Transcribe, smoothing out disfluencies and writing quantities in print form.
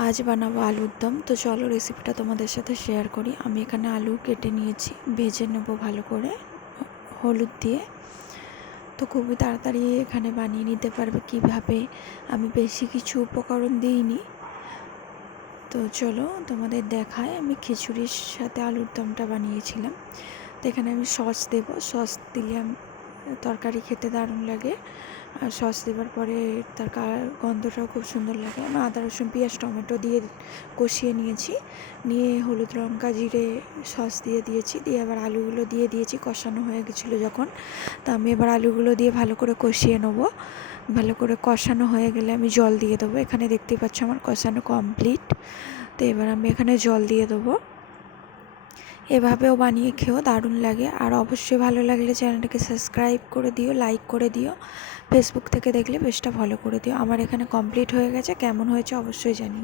आज বানাবো আলুর দম। তো চলো রেসিপিটা তোমাদের সাথে শেয়ার করি। আমি এখানে আলু কেটে নিয়েছি, ভেজে নেব ভালো করে হলুদ দিয়ে। তো খুবই তাড়াতাড়ি এখানে বানিয়ে নিতে পারবে কিভাবে, আমি বেশি কিছু উপকরণ দিইনি। তো চলো তোমাদের দেখায়, আমি খিচুড়ির সাথে আলুর দমটা বানিয়েছিলাম। তো এখানে আমি সস দেব, সস দিলে তরকারি খেতে দারুণ লাগে। আর সস দেওয়ার পরে তার গন্ধটাও খুব সুন্দর লাগে। আমি আদা রসুন পেঁয়াজ টমেটো দিয়ে কষিয়ে নিয়েছি, নিয়ে হলুদ লঙ্কা জিরে সস দিয়ে দিয়েছি, দিয়ে আবার আলুগুলো দিয়ে দিয়েছি। কষানো হয়ে গেছিলো যখন, তো আমি এবার আলুগুলো দিয়ে ভালো করে কষিয়ে নেবো। ভালো করে কষানো হয়ে গেলে আমি জল দিয়ে দেবো। এখানে দেখতেই পাচ্ছ আমার কষানো কমপ্লিট। তো এবার আমি এখানে জল দিয়ে দেবো। এভাবেও বানিয়ে খেয়েও দারুণ লাগে। আর অবশ্যই ভালো লাগলে চ্যানেলটাকে সাবস্ক্রাইব করে দিও, লাইক করে দিও। ফেসবুক থেকে দেখলে পেজটা ফলো করে দিও। আমার এখানে কমপ্লিট হয়ে গেছে, কেমন হয়েছে অবশ্যই জানিও।